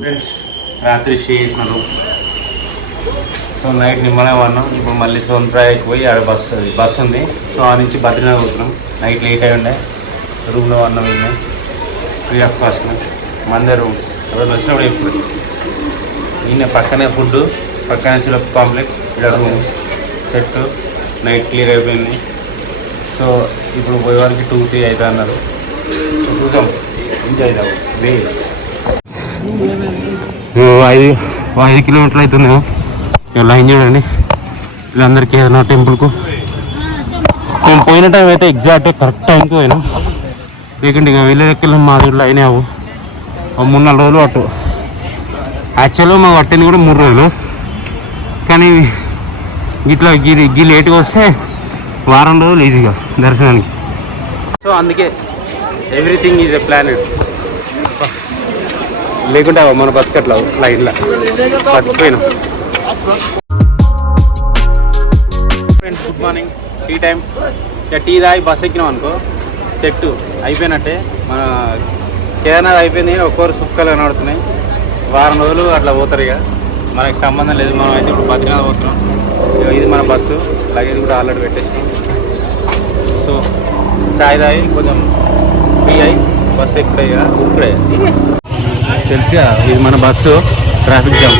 Friends రాత్రి stay చేసిన room. So night నిమ్మలే పడినాం. ఇప్పుడు మళ్ళీ సోన్ప్రాయకి పోయి ఆడ బస్సు ఉంది. సో ఆ నుంచి బద్రీనాథ్ పోతున్నాం. నైట్ లేట్ అయి ఉండే రూమ్లో పడినాం. వెళ్ళినాం ఫ్రీ ఆఫ్ కాస్ట్ మందే రూమ్. ఎవరు వచ్చినప్పుడు ఎప్పుడు ఈయన పక్కనే ఫుడ్, పక్కనే సిలప్ కాంప్లెక్స్, ఇక్కడ రూమ్ సెట్. నైట్ క్లియర్ అయిపోయింది. సో ఇప్పుడు పోయేవారికి 2-3 అవుతా అన్నారు. సో చూసాం, ఎంజాయ్ అవుతాం. 5 కిలోమీటర్లు అవుతుంది. లైన్ చూడండి. వీళ్ళందరికీ ఏదైనా టెంపుల్కు మేము పోయిన టైం అయితే ఎగ్జాక్ట్ కరెక్ట్ టైంకి పోయినాం. లేకుంటే ఇక వెళ్ళే దగ్గర మా ఊళ్ళో అయినావు 3-4 రోజులు అటు. యాక్చువల్గా మాకు పట్టింది కూడా 3 రోజులు. కానీ ఇట్లా గీ లేట్గా వస్తే వారం రోజులు ఈజీగా దర్శనానికి. సో అందుకే ఎవ్రీథింగ్ ఈజ్ ఎ ప్లానెడ్. లేకుంటే మన బతకట్లా లైన్లో బతికిపోయినాం. Friends good morning. Tea time. ఇక టీ తాగి బస్ ఎక్కినాం అనుకో సెట్ అయిపోయినట్టే. మన కేదార్నాథ్ అయిపోయింది. ఒక్కొక్కరు సుక్కలు కనబడుతున్నాయి. వారం రోజులు అట్లా పోతారు. ఇక మనకి సంబంధం లేదు. మనం అయితే ఇప్పుడు బద్రీనాథ్ పోతున్నాం. ఇది మన బస్సు. లగేజ్ కూడా ఆల్రెడీ పెట్టేసినాం. సో చాయ్ తాగి కొంచెం ఫ్రీ అయ్యి బస్సు ఎక్కుడే. ఇక ఇప్పుడే తెలుసా ఇది మన బస్సు. Traffic jam.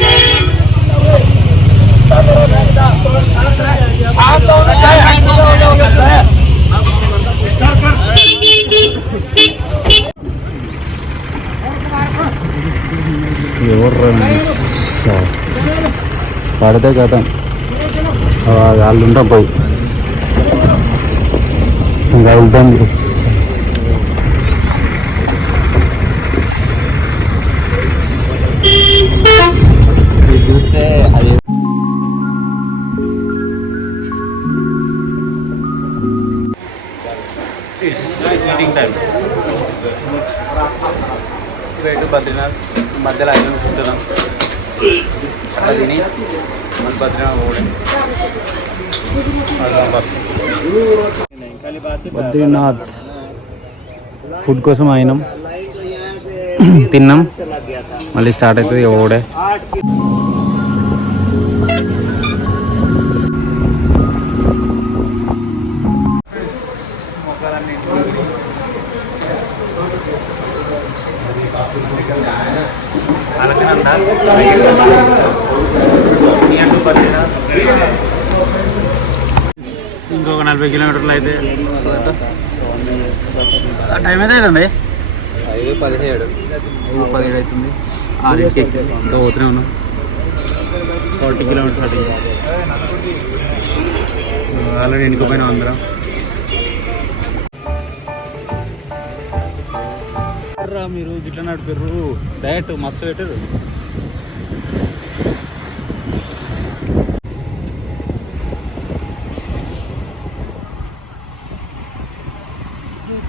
ఎవరు పడితే కదా వాళ్ళు ఉంటాం పోయి ఇంకా వెళ్తాం. చూస్తే అది మీటింగ్ టైం. ఇటు బద్రీనాథ్ మధ్యలో 5 నిమిషాలు తింటున్నాం. అట్లా తిని మళ్ళీ బద్రీనాథ్ పోవడం. బద్రీనాథ్ ఫుడ్ కోసం అయినాం, తిన్నాం, మళ్ళీ స్టార్ట్ అవుతుంది ఓడే. అలకనంద ఇంకొక 40 కిలోమీటర్లు అయితే టైం అయితే అవుతుంది 5:17 అవుతుంది. 6కి ఇంకా పోతూనే ఉన్నాం. 40 కిలోమీటర్స్ అటు ఆల్రెడీ ఎన్నికపోయినాం అందరం. మీరు గిట్లా నడిపారు డైరెక్ట్ మస్తు పెట్టారు.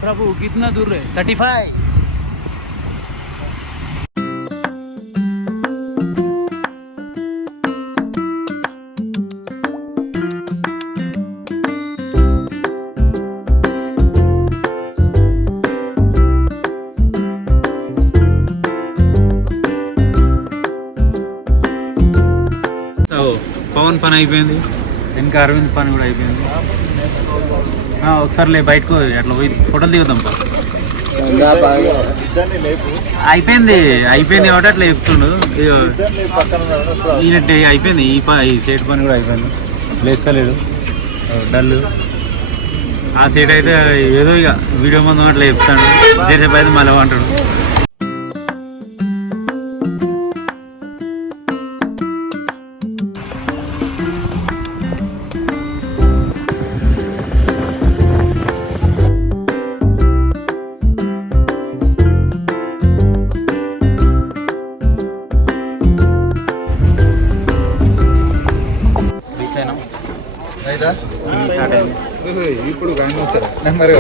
ప్రభు కిतना दूर है? 35. పవన్ పని అయిపోయింది. ఇంకా అరవింద్ పని కూడా అయిపోయింది. ఒకసారి బయటకు అట్లా పోయి ఫోటోలు దిగుతాం. అయిపోయింది కాబట్టి అట్లా చెప్తుండు. ఈయన అయిపోయింది. ఈ సైడ్ పని కూడా అయిపోయింది. లేస్తలేడు డల్. ఆ సైడ్ అయితే ఏదో ఇక వీడియో ముందు అట్లా చెప్తాడు. జరేపు అయితే మళ్ళీ అంటాడు. ఇప్పుడు నెంబర్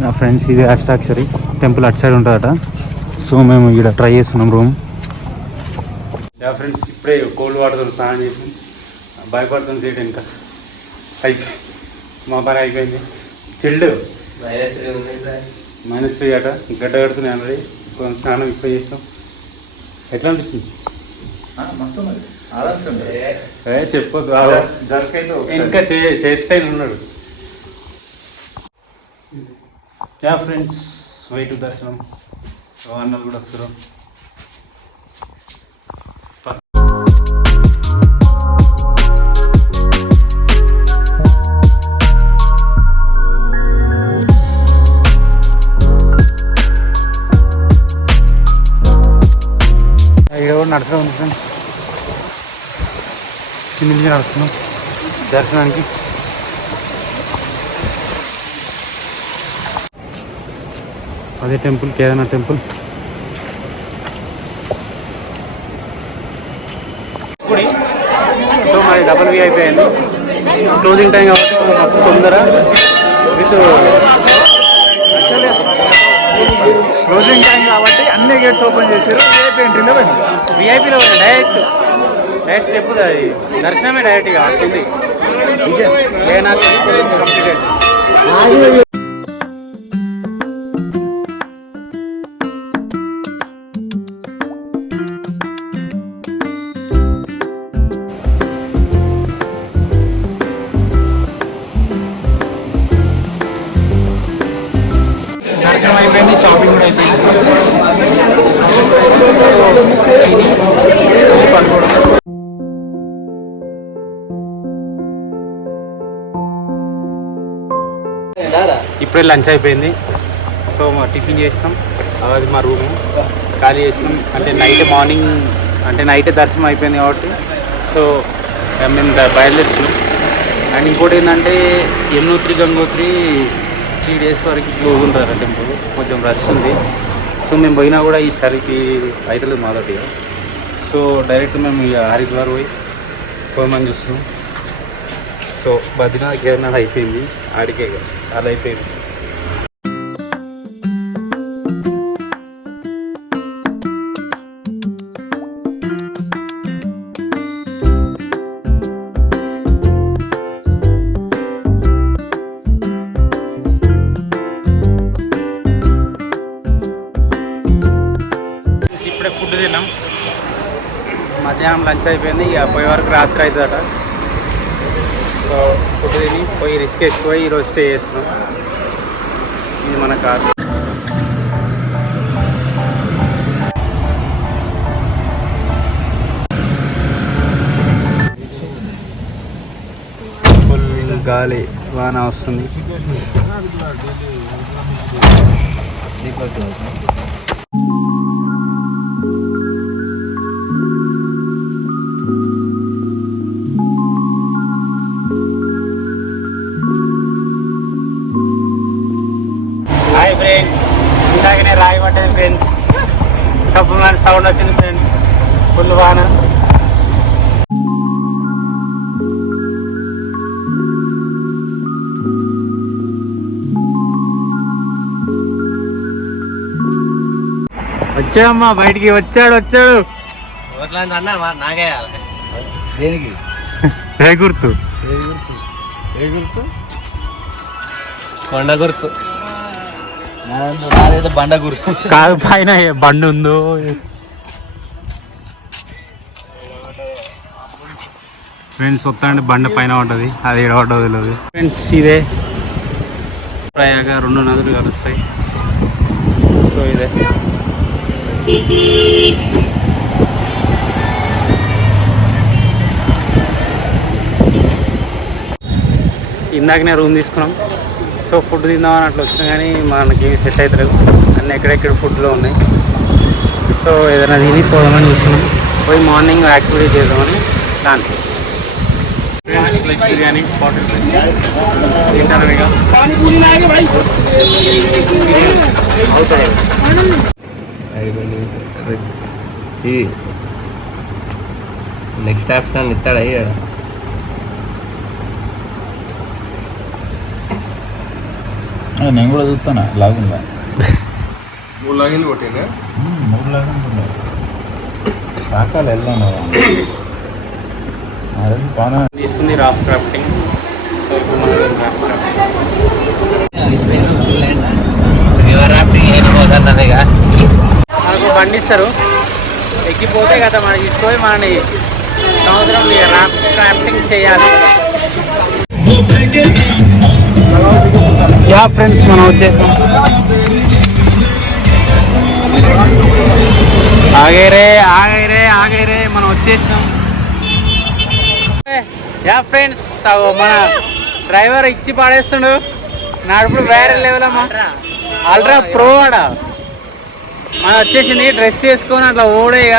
నా ఫ్రెండ్స్ ఇది అష్టాక్షరి టెంపుల్ అటు సైడ్ ఉంటుందట. సో మేము ఇక్కడ ట్రై చేస్తున్నాం రూమ్. యా ఫ్రెండ్స్, ఇప్పుడే కోల్డ్ వాటర్ స్నానం చేసి భయపడుతుంది సీట్ ఇంకా అయిపోయి మా పని అయిపోయింది. చిల్డ్ -3 అట గడ్డ కడుతున్నాయి అన్నది. కొంచెం స్నానం ఇప్పుడు చేసాం. ఎట్లా అనిపిస్తుంది? మస్తు చెప్పొద్దు, జరకైతే ఇంకా చేస్తే ఉన్నాడు. యా ఫ్రెండ్స్, వెయిట్ దర్శనం అన్నలు కూడా వస్తారు. ఇక్కడ కూడా నడుస్తూ ఉంది ఫ్రెండ్స్, కింది నుంచి నడుస్తున్నాం దర్శనానికి. అదే టెంపుల్, కేదార్నాథ్ టెంపుల్. గుడి. సో మరి డబుల్ వి అయిపోయింది. క్లోజింగ్ టైం కాబట్టి మస్తు తొందర. విత్ క్లోజింగ్ టైం కాబట్టి అన్ని గేట్స్ ఓపెన్ చేశారు. విఐపీ ఎంట్రీలో పోయింది. విఐపీలో డైరెక్ట్ చెప్పుదా, అది దర్శనమే డైరెక్ట్గా అట్లుంది. కంప్లీటెడ్. దర్శనం అయిపోయింది, షాపింగ్ కూడా అయిపోయింది. ఇప్పుడే లంచ్ అయిపోయింది. సో టిఫిన్ చేసినాం. అది మా రూము ఖాళీ చేసినాం. అంటే నైట్ దర్శనం అయిపోయింది కాబట్టి సో మేము బయలుదేరుతున్నాం. అండ్ ఇంకోటి ఏంటంటే యమునోత్రి, గంగోత్రి 3 days వరకు క్లోజ్ ఉంటారు టెంపుల్. కొంచెం రష్ ఉంది. సో మేము పోయినా కూడా ఈ చలికి అవుతలేదు మొదటిగా. సో డైరెక్ట్ మేము ఇక హరిద్వార్ పోమని చూస్తున్నాం. సో బద్రీనాథ్, కేదార్నాథ్ అయిపోయింది. ఆడికే చాలా అయిపోయింది. ఇప్పుడే ఫుడ్ తిన్నాం. మధ్యాహ్నం లంచ్ అయిపోయింది. ఇక పోయే వరకు రాత్రి అవుతుందట. సో ఫుడ్ తిని పోయి రిస్క్ ఎక్కువ ఈరోజు స్టే చేస్తున్నాం. ఇది మన కార్. ఫుల్ గాలి వాన వస్తుంది. హాయ్ ఫ్రెండ్స్, ఇందాకనే రాయి పట్టేది ఫ్రెండ్స్. డబ్బు మన సౌండ్ వచ్చింది ఫ్రెండ్స్. ఫుల్ వాన. వచ్చాడమ్మా బయటికి, వచ్చాడు. దేనికి? ఏ గుర్తు? కొండ గుర్తు నాదేదో బండ గుర్తు కాదు, పైన ఏ బండి ఉందో. ఫ్రెండ్స్ వస్తాండి, బండి పైన ఉంటుంది. అది ఏడవడ్డో తెలియదు ఫ్రెండ్స్. ఇదే ప్రయాగ, 2 నదులు కలుస్తాయి. సో ఇదే ఇందాకనే రూమ్ తీసుకున్నాం. సో ఫుడ్ తిందామని అట్లా వచ్చినా కానీ మనకి సెట్ అవుతలేదు. అన్నీ ఎక్కడెక్కడ ఫుడ్లో ఉన్నాయి. సో ఏదైనా తిని పోదామని చూస్తున్నాం. పోయి మార్నింగ్ యాక్టివిటీ చేద్దామని ప్లాన్. వెజ్ బిర్యానీ 40 rupees తింటాను. ఇక అవుతాయి. నెక్స్ట్ ఆప్షన్ ఇస్తాడా? నేను కూడా చూస్తాను. లాగుందా? 3 లాగిన్లు కొట్టినా. 3 లాగిన్లు ఉన్నాయి. రాకాల వెళ్ళాను తీసుకుంది రాఫ్ట్ క్రాఫ్టింగ్. సో ఇప్పుడు మనం రాఫ్ట్ క్రాఫ్టింగ్ మనకు బండి ఇస్తారు, ఎక్కిపోతే కదా మనం తీసుకొని మనని సముద్రం రాఫ్ట్ క్రాఫ్టింగ్ చేయాలి. యా ఫ్రెండ్స్, మనం వచ్చేసాం. ఆగేరే మనం వచ్చేసాం. యా ఫ్రెండ్స్, మన డ్రైవర్ ఇచ్చి పాడేస్తుండు. నడుపుడు వేరే లెవెల్ అమ్మా, అల్ట్రా ప్రో ఆడ. మనం వచ్చేసింది డ్రెస్ చేసుకొని అట్లా ఓడే ఇక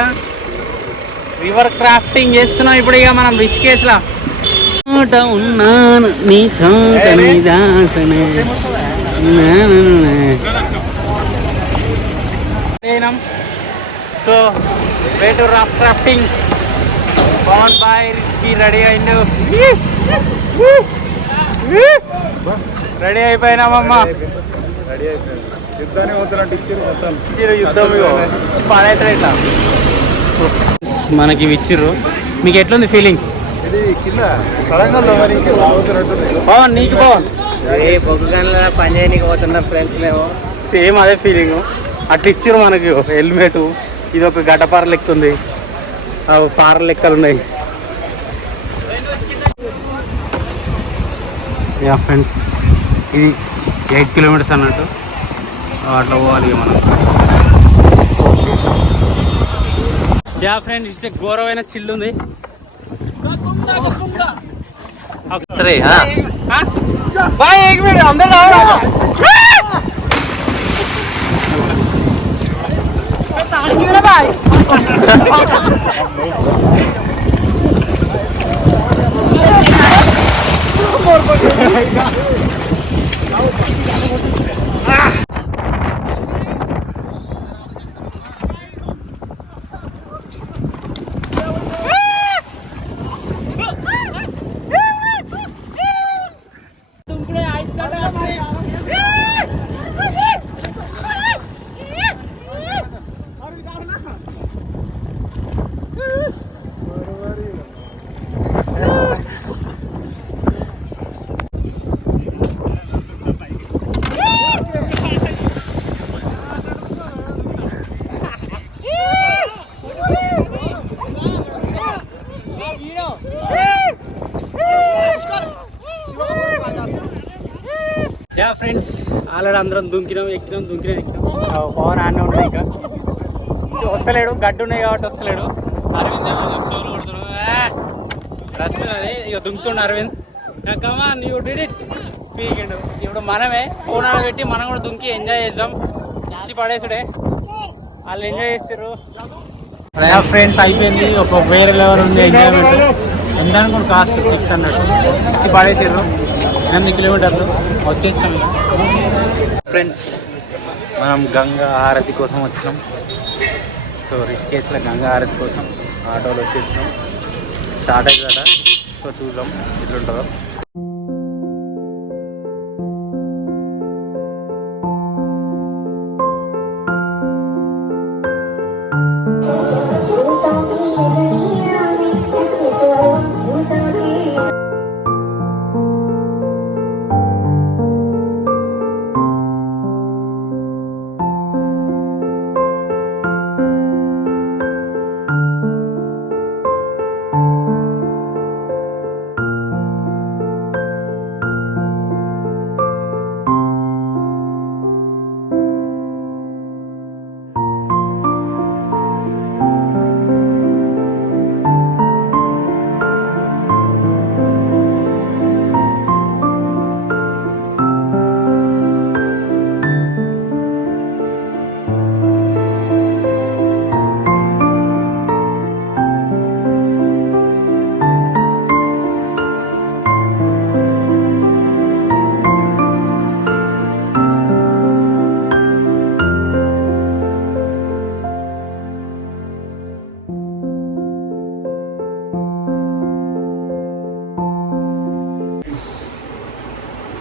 రివర్ క్రాఫ్టింగ్ చేస్తున్నాం ఇప్పుడు. ఇక మనం రిషికేశ్లా ఉన్నాను నీ చోటని దాసనే. So way to raft crafting. Pavan బాయ్ రెడీ అయిండు, రెడీ అయిపోయినామమ్మా. ఇచ్చిర్రు యుద్ధం ఇచ్చి పాడేసాడు ఇట్లా. మనకి ఇవి ఇచ్చిర్రు. మీకు ఎట్లుంది ఫీలింగ్? పవన్ నీకు పవన్ బొగ్గుగన్ల పని చేయడానికి పోతున్న ఫ్రెండ్స్ లేవు, సేమ్ అదే ఫీలింగ్. అట్లా ఇచ్చిర్రు మనకి హెల్మెట్. ఇది ఒక గడ్డపార లెక్క ఉంది, పార లెక్కలు ఉన్నాయి. యా ఫ్రెండ్స్, ఇది 8 కిలోమీటర్స్ అన్నట్టు. అట్లా పోవాలి ఇక మనం. యా ఫ్రెండ్, ఇట్స్ ఘోరమైన చిల్లు ఉంది. యా ఫ్రెండ్స్, ఆల్రెడీ అందరం ఎక్కినాం. పవన్ ఆడనే ఉన్నాడు. ఇంకా వస్తలేడు, గడ్డు ఉన్నాయి కాబట్టి వస్తలేడు. అరవింద్ షోలు కొడుతున్నాడు, రష్ అది ఇక దుంకుతుండు అరవింద్. కమాన్, యూ డిడ్ ఇట్. పీకిండు. ఇప్పుడు మనమే ఫోన్ ఆడ పెట్టి మనం కూడా దుంకి ఎంజాయ్ చేద్దాం. ఇచ్చి పడేసుడే, వాళ్ళు ఎంజాయ్ చేస్తారు. ఫ్రెండ్స్ అయిపోయింది, ఒక వేరే లెవెల్ ఉంది ఎంజాయ్మెంట్. ఎంజాయ్ కూడా కాస్ట్ 600 ఇచ్చి పడేసారు. 8 కిలోమీటర్లు వచ్చేస్తాం. ఫ్రెండ్స్, మనం గంగా హారతి కోసం వచ్చినాం. సో రిషికేశ్లో గంగా హారతి కోసం ఆటోలో వచ్చేసినాం. స్టార్ట్ అవుతుందట. సో చూద్దాం ఎట్లుంటుందో.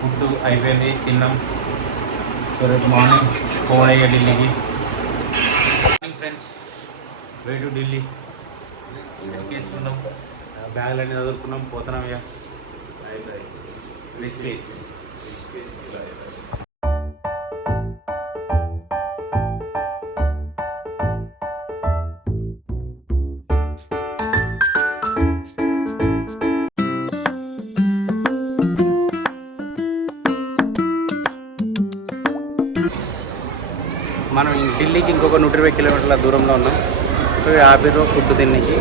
ఫుడ్ అయిపోయింది, తిన్నాం. సో రేపు మార్నింగ్ పోవడయ్యా ఢిల్లీకి. Friends, way to Delhi. ఎక్కేసుకున్నాం, బ్యాగులన్నీ చదువుకున్నాం, పోతున్నాం ఇక రిషికేష్. మనం ఢిల్లీకి ఇంకొక 120 కిలోమీటర్ల దూరంలో ఉన్నాం. సో ఆపిలో ఫుడ్ తిన్నకి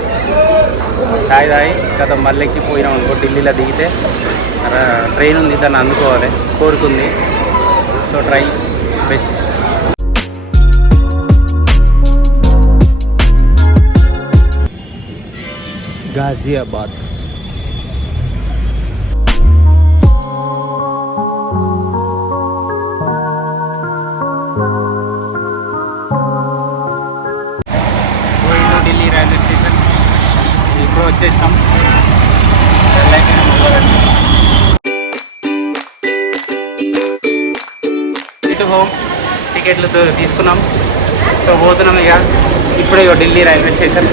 ఛాయ్ తాగి గత మళ్ళీకి పోయినాం అనుకో. ఢిల్లీలో దిగితే ట్రైన్ ఉంది, దాన్ని అందుకోవాలి, కోరుకుంది. So try best. Ghaziabad. Delhi railway station ఇప్పుడు వచ్చేసాం. హోమ్ టికెట్లు తీసుకున్నాం. సో పోతున్నాం ఇక ఇప్పుడే ఢిల్లీ రైల్వే స్టేషన్.